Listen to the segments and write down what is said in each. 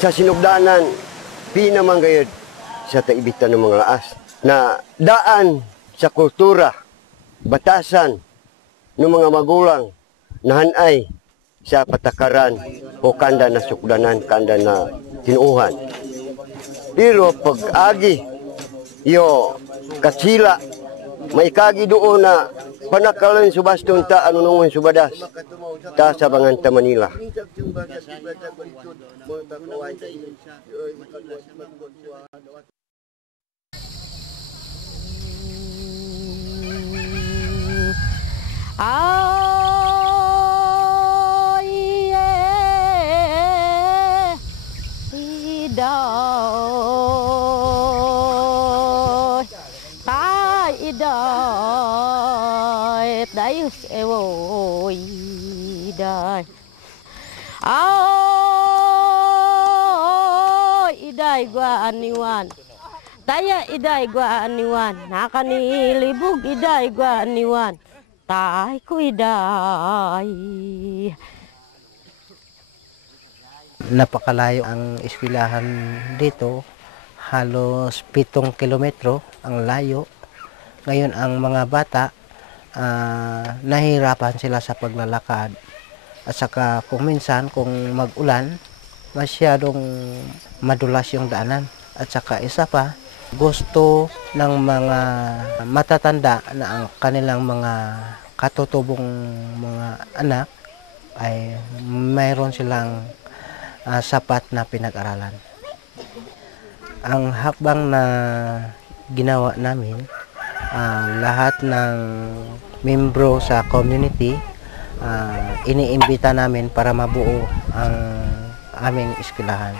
sa sinugdanan, pinamangayod sa taibitan ng mga laas na daan sa kultura, batasan ng mga magulang na hanay sa patakaran o kanda na sukdanan, kanda na tinuuhan. Pero pag-agi, yo katsila, may kagi doon na panakalan subaston ta ano nungon subadas ta sa Banganta, Manila. Iday gua aniwan. Taya iday gua aniwan. Nakanilibog iday gua aniwan. Tay ko iday. Napakalayo ang eskwelahan dito. Halos 7 kilometro ang layo. Ngayon ang mga bata nahihirapan sila sa paglalakad. At saka kung minsan kung mag-ulan, masyadong madulas yung daanan. At saka isa pa, gusto ng mga matatanda na ang kanilang mga katutubong mga anak ay mayroon silang sapat na pinag-aralan. Ang hakbang na ginawa namin, lahat ng membro sa community, iniimbita namin para mabuo ang aming eskwelahan.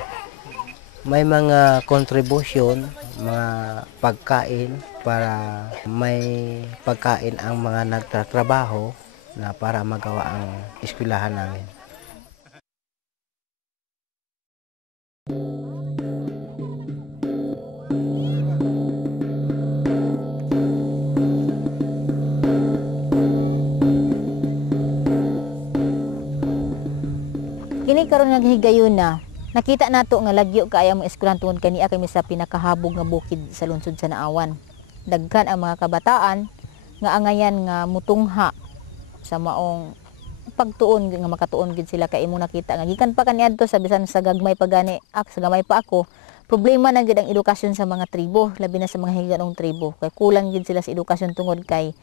May mga contribution, mga pagkain para may pagkain ang mga nagtatrabaho na para magawa ang eskwelahan namin. Kini karon nga higayon na nakita nato nga lagyo kay ang eskwelahan tungod kaniya kami sa pinakahabog nga bukid sa lungsod sa Naawan. Daghan ang mga kabataan nga angayan nga mutungha sa maong pagtuon nga makatuon gid sila kay imo nakita nga gikan pa kaniadto sa bisan sa gagmay pa gani sa gamay pa ako. Problema na gid ang edukasyon sa mga tribo, labi na sa mga higanong tribo. Kay kulang gid sila sa edukasyon tungod kay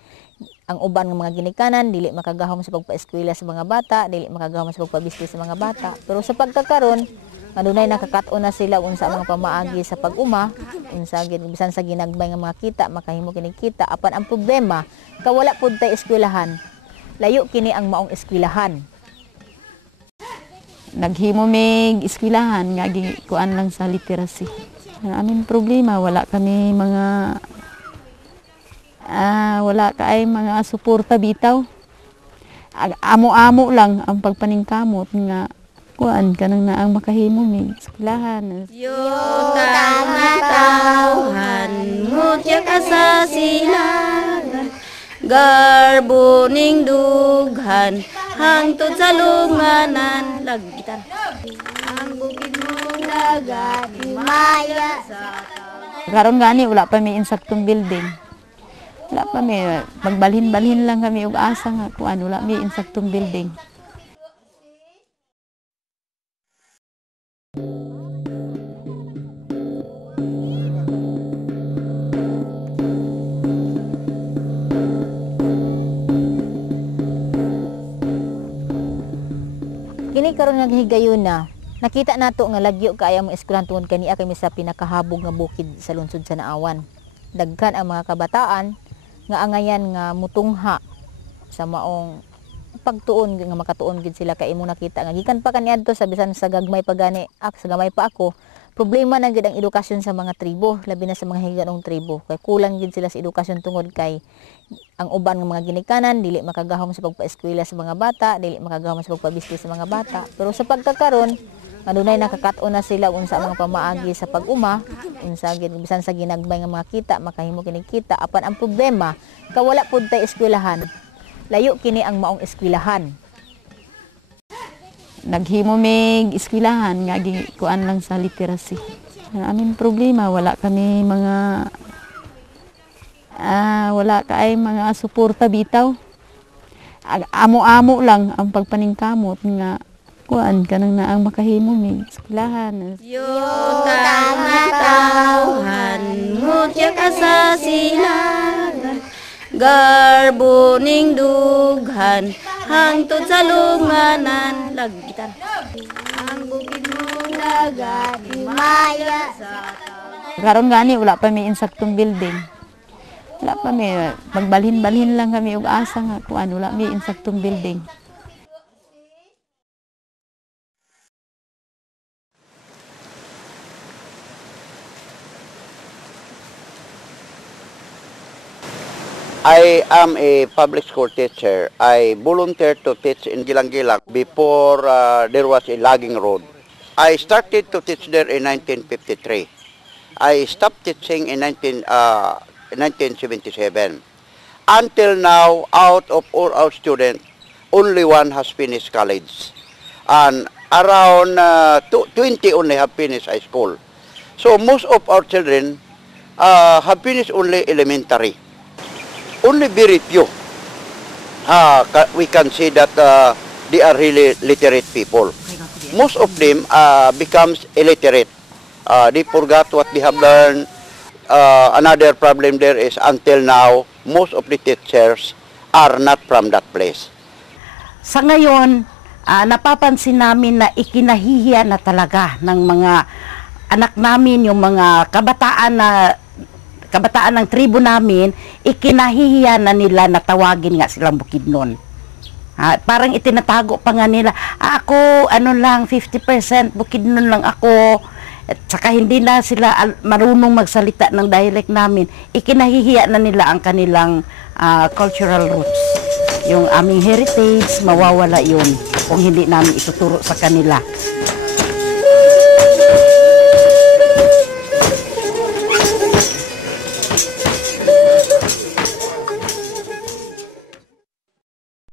ang uban ng mga ginikanan dili makagahom sa pagpaeskwela sa mga bata, dili makagahom sa pagpabistis sa mga bata. Pero sa pagkakaron, adunay nakakaton na sila unsa ang mga pamaagi sa pag-uma, unsa gid bisan sa ginagbay nga mga kita, makahimo kini kita. Apan ang problema, kawala pud tay eskwelahan. Layo kini ang maong eskwelahan. Naghimo mig eskwelahan nga kuan lang sa literacy. Ang aming problema wala kami mga wala kaay mga suporta bitaw. Amo-amo lang ang pagpaningkamot nga kuan kanang naang makahimo mig eskwelahan. Yo tamatawhan mutya ka sa silangan. Garbuning dughan hangtod sa lunganan lagitan ang bukid mong dagat himaya sa Karon gani wala pa may insaktong building. Wala pa may magbalhin-balhin lang kami og asa nga kuan wala may insaktong building. Kini karon nga higayon na nakita nato nga lagyo kay ang eskwelahan tungod kaniya kami sa pinakahabog nga bukid sa lungsod sa Naawan. Daghan ang mga kabataan nga angayan nga mutungha sa maong pagtuon nga makatuon gid sila kay imo nakita nga gikan pa kaniadto sa bisan sa gagmay pa gani sa gamay pa ako. Problema na gid ang edukasyon sa mga tribo, labi na sa mga higanong tribo. Kay kulang gid sila sa edukasyon tungod kay ang uban ng mga ginikanan dili makagahom sa pagpaeskwela sa mga bata, dili makagahom sa pagpabistis sa mga bata. Pero sa pagkakaron, adunay nakakaton na sila unsa ang mga pamaagi sa pag-uma, unsa gid bisan sa ginagbay nga mga kita, makahimo kini kita. Apan ang problema, kawala pud tay eskwelahan. Layo kini ang maong eskwelahan. naghimo mig eskwelahan nga kuan lang sa literacy. Ang aming problema, wala kami mga wala kaay mga suporta bitaw. Amo-amo lang ang pagpaningkamot nga kuan kanang naang makahimo mig eskwelahan. Tamatauhan mutya ka sa silangan, garbuning dughan hangtod sa lunganan. Lagitan. Ang bukid mong dagat himaya sa Karon gani wala pa may insaktong building. Wala pa may magbalhin-balhin lang kami og asa nga kuan wala may insaktong building. I am a public school teacher. I volunteered to teach in Gilang-Gilang before there was a logging road. I started to teach there in 1953. I stopped teaching in 1977. Until now, out of all our students, only one has finished college. And around 20 only have finished high school. So most of our children have finished only elementary. Only very few. We can see that they are really literate people. Most of them becomes illiterate. They forgot what they have learned. Another problem there is until now, most of the teachers are not from that place. Sa ngayon, napapansin namin na ikinahihiya na talaga ng mga anak namin, yung mga kabataan ng tribo namin, ikinahihiya na nila na tawagin nga silang Bukidnon. Parang itinatago pa nga nila, ako ano lang 50% Bukidnon lang ako. At saka hindi na sila marunong magsalita ng dialect namin. Ikinahihiya na nila ang kanilang cultural roots. Yung aming heritage, mawawala yun kung hindi namin ituturo sa kanila.